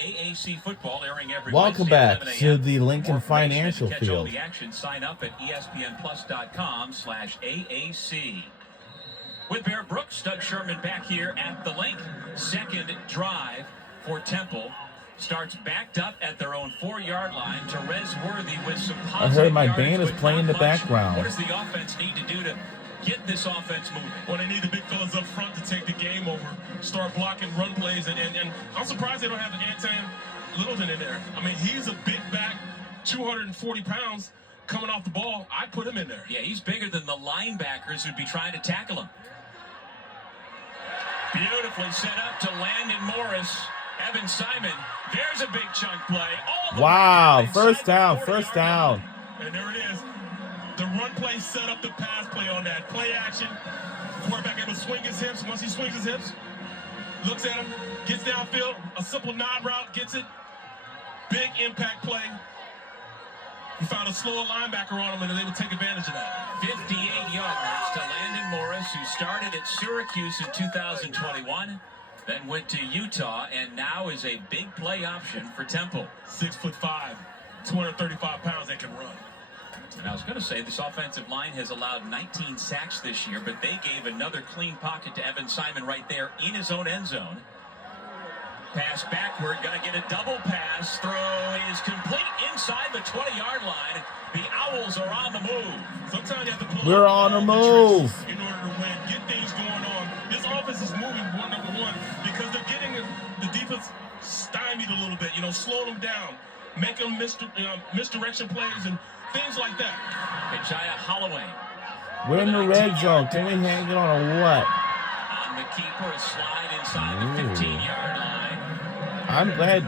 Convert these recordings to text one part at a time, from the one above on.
AAC football airing every Welcome Wednesday at back 11 to a.m. the Lincoln More information Financial and catch all Field. the action. Sign up at espnplus.com/AAC. With Bear Brooks, Doug Sherman back here at the link. Second drive for Temple. Starts backed up at their own 4-yard line. Terez Worthy with some positive I heard my yardage, band is but playing in the not much. background. What does the offense need to do to get this offense moving? Well, they need the big fellas up front to take the game over, start blocking run plays, and I'm surprised they don't have Anton Littleton in there. I mean, he's a big back, 240 pounds, coming off the ball. I'd put him in there. Yeah, he's bigger than the linebackers who'd be trying to tackle him. Beautifully set up to Landon Morris. Evan Simon, there's a big chunk play. All the Wow, way down first inside down, the first 40-yard down. line. And there it is. The run play set up the pass play on that. Play action. Quarterback able to swing his hips. Once he swings his hips, looks at him, gets downfield, a simple nod route, gets it. Big impact play. He found a slower linebacker on him, and they would take advantage of that. 58 yards to Landon Morris, who started at Syracuse in 2021, then went to Utah, and now is a big play option for Temple. 6'5", 235 pounds that can run. And I was going to say, this offensive line has allowed 19 sacks this year, but they gave another clean pocket to Evan Simon right there in his own end zone. Pass backward, going to get a double pass. Throw is complete inside the 20-yard line. The Owls are on the move. Sometimes you have to pull We're up on the all move. tricks in order to win. Get things going on. This offense is moving number one because they're getting the defense stymied a little bit. Slow them down, make them misdirection plays and things like that. Kajaya Holloway. We're in the red zone. Can we hang it on or what? On the keeper, a slide inside the 15-yard line. I'm glad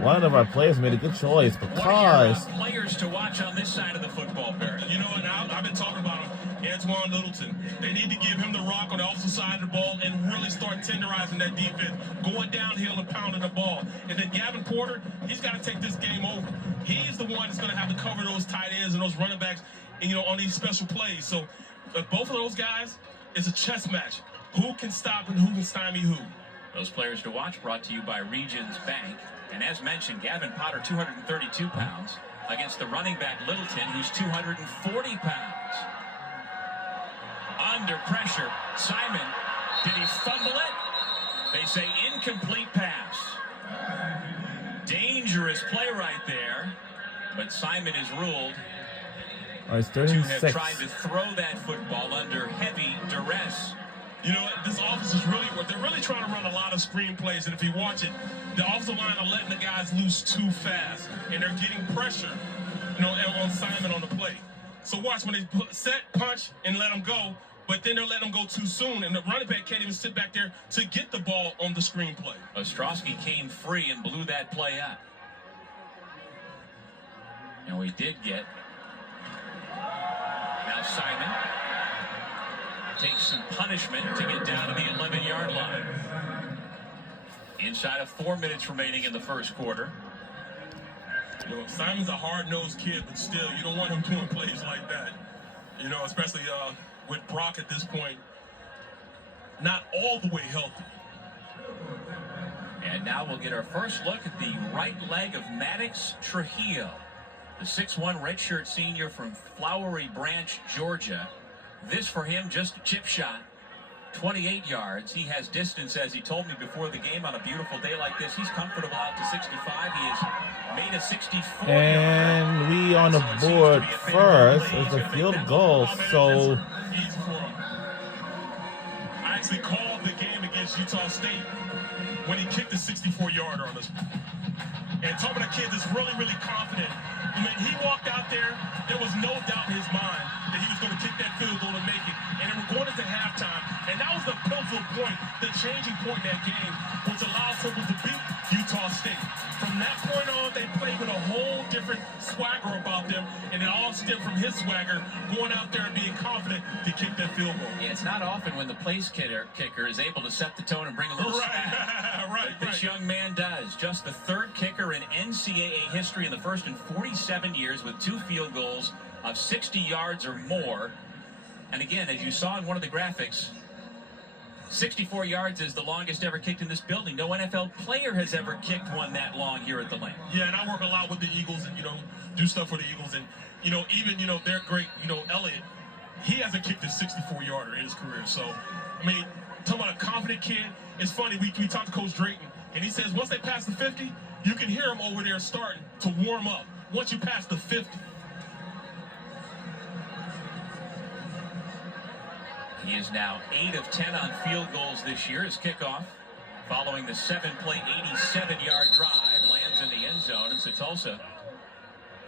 one of our players made a good choice What because are your players to watch on this side of the football, Barry? You know what? I've been talking about him, Antoine Littleton. They need to give him the rock on the offensive side of the ball and really start tenderizing that defense, going downhill and pounding the ball. And then Gavin Porter, he's got to take this game over. He's the one that's going to have to cover those tight ends and those running backs, on these special plays. So both of those guys, it's a chess match. Who can stop and who can stymie who? Those players to watch brought to you by Regions Bank. And as mentioned, Gavin Potter, 232 pounds, against the running back Littleton, who's 240 pounds. Under pressure, Simon, did he fumble it? They say incomplete pass. Dangerous play right there, but Simon is ruled it's to have 36. tried to throw that football under heavy duress. You know, this offense is they're really trying to run a lot of screen plays, and if you watch it, the offensive line are letting the guys loose too fast, and they're getting pressure, on Simon on the play. So watch when they set, punch, and let them go, but then they'll let them go too soon, and the running back can't even sit back there to get the ball on the screen play. Ostrowski came free and blew that play up. And we did get now Simon takes some punishment to get down to the 11-yard line. Inside of 4 minutes remaining in the first quarter. Simon's a hard-nosed kid, but still, you don't want him doing plays like that. Especially with Brock at this point, not all the way healthy. And now we'll get our first look at the right leg of Maddox Trujillo, the 6'1" redshirt senior from Flowery Branch, Georgia. This for him, just a chip shot, 28 yards. He has distance, as he told me before the game, on a beautiful day like this. He's comfortable out to 65. He has made a 64. And we on the board first is a field goal. So I actually called the game against Utah State when he kicked the 64-yarder on us. And talking about a kid that's really, really confident. When he walked out there was no doubt in his mind that he was going to kick that field goal and make it. And they were going into halftime. And that was the pivotal point, the changing point in that game, which allowed Temple to beat Utah State. From that point on, they played with a whole different swagger about them. And it all stemmed from his swagger, going out there and being confident to kick that field goal. Yeah, it's not often when the place kicker is able to set the tone and bring a little swag. This young man does. Just the third kicker in NCAA history in the first in 47 years with 2 field goals of 60 yards or more. And again, as you saw in one of the graphics, 64 yards is the longest ever kicked in this building. No NFL player has ever kicked one that long here at the Lane. Yeah, and I work a lot with the Eagles and, do stuff for the Eagles. And, even, they're great, Elliott, he hasn't kicked a 64-yarder in his career. So, I mean, talking about a confident kid, it's funny, we talked to Coach Drayton, and he says once they pass the 50, you can hear him over there starting to warm up. Once you pass the 50. He is now 8 of 10 on field goals this year. His kickoff, following the 7-play, 87-yard drive, lands in the end zone, and Tulsa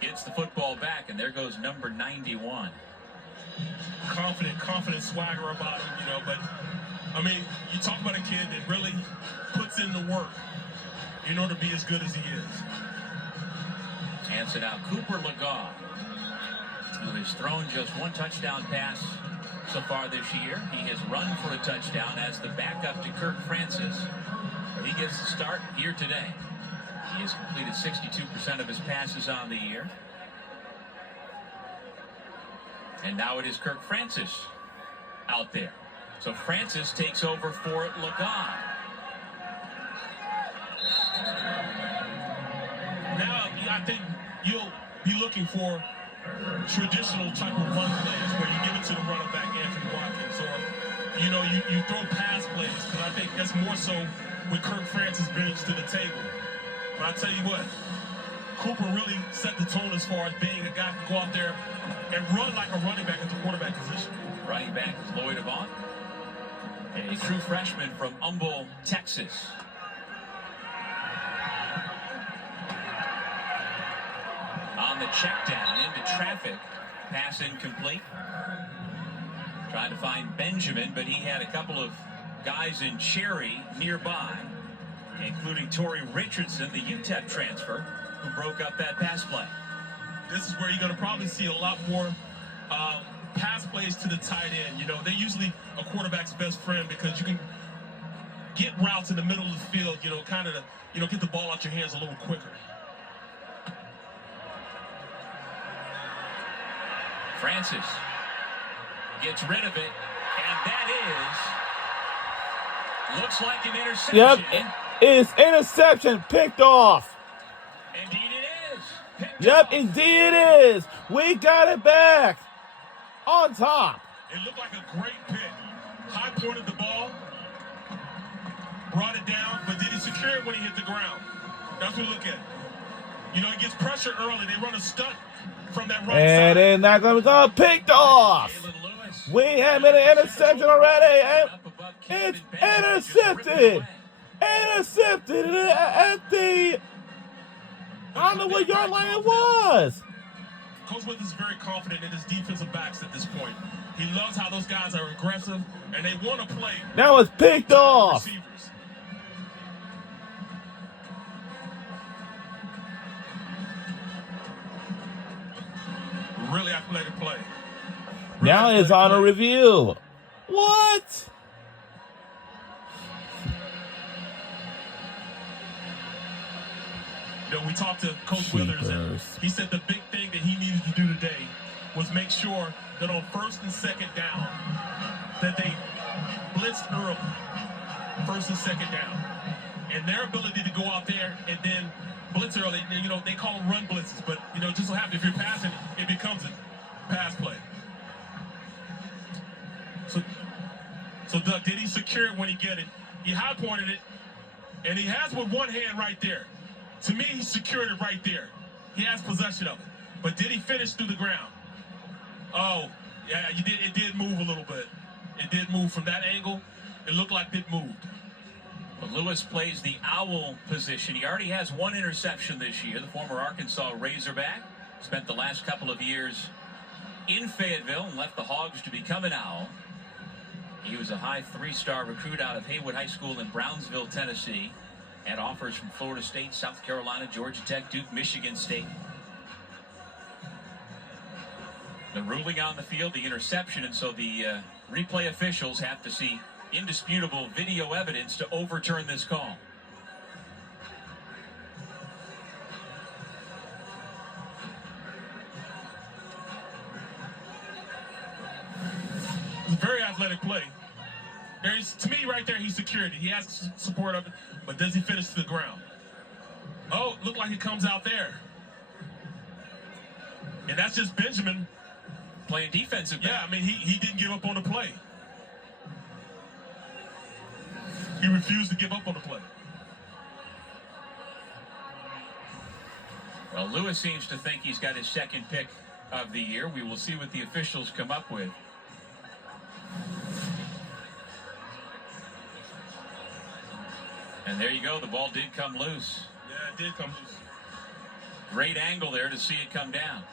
gets the football back, and there goes number 91. Confident swagger about him, but, I mean, you talk about a kid that really puts in the work in order to be as good as he is. And so now Cooper Legas, who has thrown just one touchdown pass so far this year. He has run for a touchdown as the backup to Kirk Francis. He gets the start here today. He has completed 62% of his passes on the year. And now it is Kirk Francis out there. So Francis takes over for Legas. Now, I think you'll be looking for traditional type of run plays where you give it to the running back, Anthony Watkins, or, you throw pass plays, because I think that's more so when Kirk Francis brings to the table. But I tell you what, Cooper really set the tone as far as being a guy who can go out there and run like a running back at the quarterback position. Running back is Lloyd Avant, a true freshman from Humble, Texas. On the check down into traffic, pass incomplete. Trying to find Benjamin, but he had a couple of guys in Cherry nearby, including Torrey Richardson, the UTEP transfer, who broke up that pass play. This is where you're going to probably see a lot more pass plays to the tight end. They're usually a quarterback's best friend because you can get routes in the middle of the field, kind of, get the ball out your hands a little quicker. Francis gets rid of it, and that looks like an interception. Yep, it is interception picked off. Indeed it is. Yep, indeed it is. We got it back on top. It looked like a great pick. High pointed the ball, brought it down, but did he secure it when he hit the ground? That's what we look at. He gets pressure early. They run a stunt from that right side. And then that comes up, picked off. We have an interception already. And it's intercepted. Intercepted at the, I don't know what yard line it was. Coach Withers is very confident in his defensive backs at this point. He loves how those guys are aggressive, and they want to play. Now it's picked off. Receivers. Really athletic play. Now it's on a review. What? We talked to Coach Withers, and he said the big thing that he needed to do today was make sure that on first and second down, that they blitzed early, first and second down. And their ability to go out there and then blitz early, they call them run blitzes, but, just so happens if you're passing, it becomes a pass play. So Doug, did he secure it when he get it? He high pointed it, and he has with one hand right there. To me, he secured it right there. He has possession of it. But did he finish through the ground? Oh, yeah, it did move a little bit. It did move from that angle. It looked like it moved. But Lewis plays the owl position. He already has one interception this year. The former Arkansas Razorback spent the last couple of years in Fayetteville and left the Hogs to become an owl. He was a high 3-star recruit out of Haywood High School in Brownsville, Tennessee. Had offers from Florida State, South Carolina, Georgia Tech, Duke, Michigan State. The ruling on the field, the interception, and so the replay officials have to see indisputable video evidence to overturn this call. It's a very athletic play. To me, right there, he's secured it. He has support of it, but does he finish to the ground? Oh, looked like it comes out there. And that's just Benjamin playing defensive. Yeah, I mean, he didn't give up on the play. He refused to give up on the play. Well, Lewis seems to think he's got his second pick of the year. We will see what the officials come up with. And there you go. The ball did come loose. Yeah, it did come loose. Great angle there to see it come down.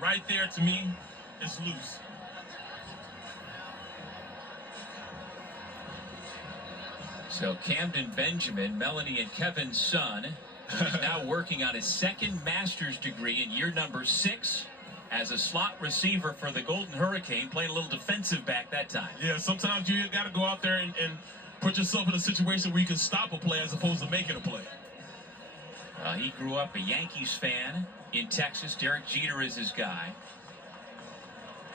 Right there, to me, it's loose. So Camden Benjamin, Melanie and Kevin's son, who is now working on his second master's degree in year number 6 as a slot receiver for the Golden Hurricane, playing a little defensive back that time. Yeah, sometimes you got to go out there and put yourself in a situation where you can stop a play as opposed to making a play. He grew up a Yankees fan in Texas. Derek Jeter is his guy.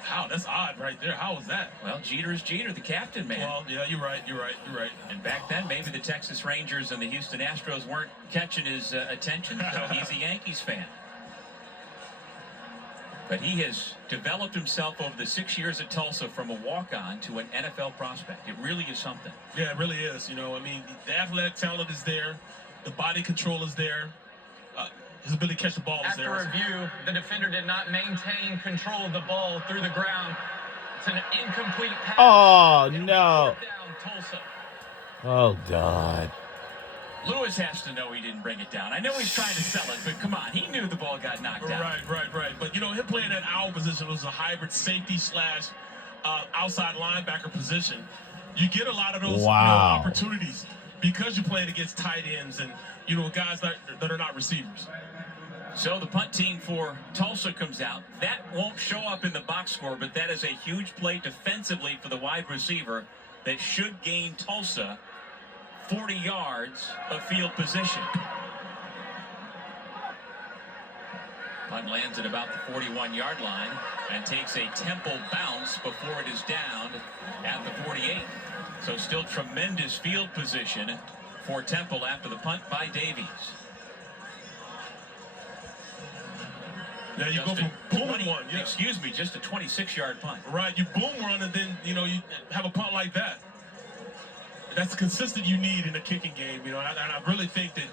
Wow, that's odd right there. How was that? Well, Jeter is Jeter, the captain, man. Well, yeah, you're right. And back then, maybe the Texas Rangers and the Houston Astros weren't catching his attention, so he's a Yankees fan. But he has developed himself over the 6 years at Tulsa from a walk-on to an NFL prospect. It really is something. Yeah, it really is. You know, I mean, the athletic talent is there. The body control is there. His ability to catch the ball is there. After review, the defender did not maintain control of the ball through the ground. It's an incomplete pass. Oh, no. Down, Tulsa. Oh, God. Lewis has to know he didn't bring it down. I know he's trying to sell it, but come on. He knew the ball got knocked down. Right. But, you know, him playing that owl position was a hybrid safety slash outside linebacker position. You get a lot of those opportunities because you're playing against tight ends and, you know, guys that are not receivers. So the punt team for Tulsa comes out. That won't show up in the box score, but that is a huge play defensively for the wide receiver that should gain Tulsa 40 yards of field position. Punt lands at about the 41-yard line and takes a Temple bounce before it is down at the 48. So still tremendous field position for Temple after the punt by Davies. Yeah, you go from boom one. Yeah. Excuse me, just a 26-yard punt. Right, you boom run and then, you know, you have a punt like that. That's the consistent you need in a kicking game, you know. And I really think that,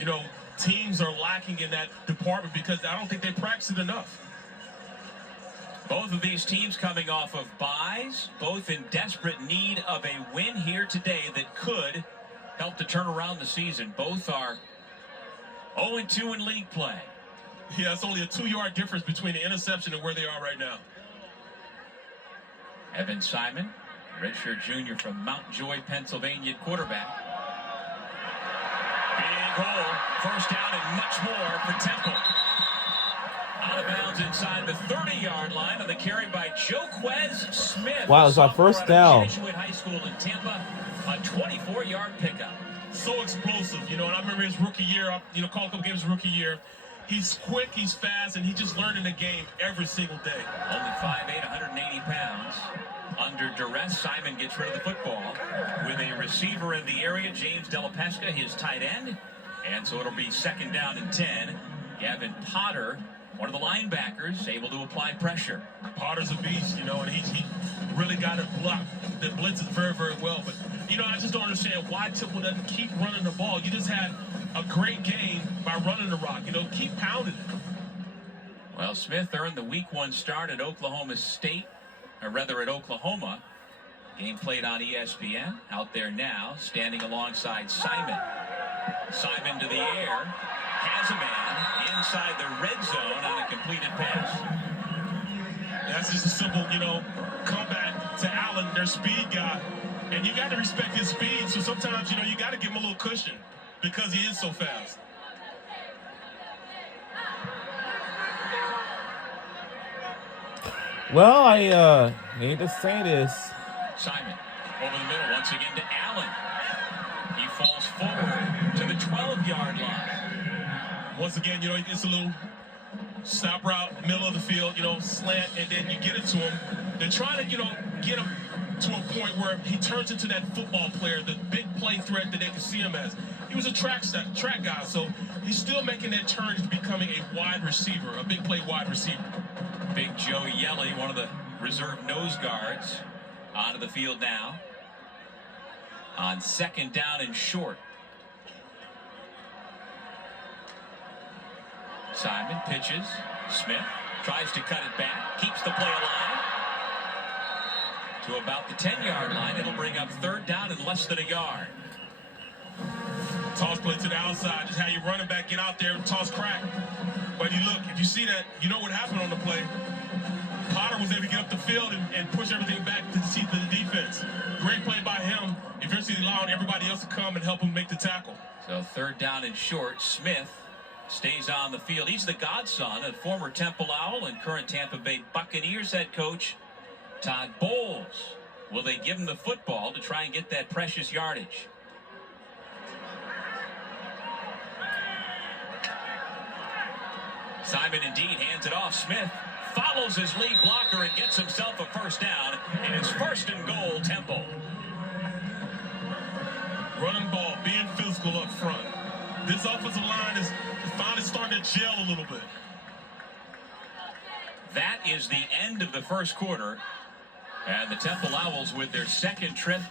you know, teams are lacking in that department because I don't think they practice it enough. Both of these teams coming off of byes, both in desperate need of a win here today that could help to turn around the season. Both are 0-2 in league play. Yeah, it's only a 2-yard difference between the interception and where they are right now. Evan Simon, redshirt junior from Mount Joy, Pennsylvania, quarterback. Big hole, first down and much more for Temple. Out of bounds inside the 30-yard line on the carry by Joquez Smith. Wow, it's our first down. Jesuit High School in Tampa, a 24-yard pickup. So explosive, you know, and I remember his rookie year, you know, called a couple games his rookie year. He's quick, he's fast, and he just learning the game every single day. Only 5'8", 180 pounds. Under duress, Simon gets rid of the football with a receiver in the area, James Della Pesca, his tight end. And so it'll be second down and 10. Gavin Potter, one of the linebackers, able to apply pressure. Potter's a beast, you know, and he really got it blocked. The blitzes very, very well. But, you know, I just don't understand why Temple doesn't keep running the ball. You just had a great game by running the rock. You know, keep pounding it. Well, Smith earned the week 1 start at Oklahoma State, or rather at Oklahoma. Game played on ESPN. Out there now, standing alongside Simon. Simon to the air. Has a man inside the red zone on a completed pass. That's just a simple, you know, comeback to Allen, their speed guy. And you got to respect his speed. So sometimes, you know, you got to give him a little cushion because he is so fast. Well, I need to say this. Simon over the middle once again to Allen. He falls forward to the 12-yard line. Once again, you know, it's a little stop route, middle of the field, you know, slant, and then you get it to him. They're trying to, you know, get him to a point where he turns into that football player, the big play threat that they can see him as. He was a track guy, so he's still making that turn to becoming a wide receiver, a big play wide receiver. Big Joe Yelly, one of the reserve nose guards, onto the field now. On 2nd down and short. Simon pitches. Smith tries to cut it back. Keeps the play alive. To about the 10-yard line. It'll bring up 3rd down and less than a yard. Toss play to the outside. Just how your running back get out there and toss crack. But you look, if you see that, you know what happened on the play. Potter was able to get up the field and push everything back to the teeth of the defense. Great play by him. Eventually allowing everybody else to come and help him make the tackle. So 3rd down and short. Smith stays on the field. He's the godson of former Temple Owl and current Tampa Bay Buccaneers head coach Todd Bowles. Will they give him the football to try and get that precious yardage? Simon indeed hands it off. Smith follows his lead blocker and gets himself a 1st down. And it's 1st and goal, Temple. Running ball, being physical up front. This offensive line is finally starting to gel a little bit. That is the end of the 1st quarter. And the Temple Owls with their 2nd trip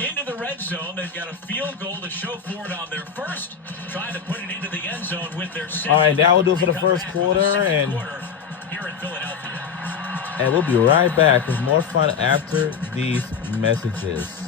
into the red zone. They've got a field goal to show for it on their 1st. Trying to put it into the end zone with their 2nd. All right, that will do for the 1st quarter. And here in Philadelphia. And we'll be right back with more fun after these messages.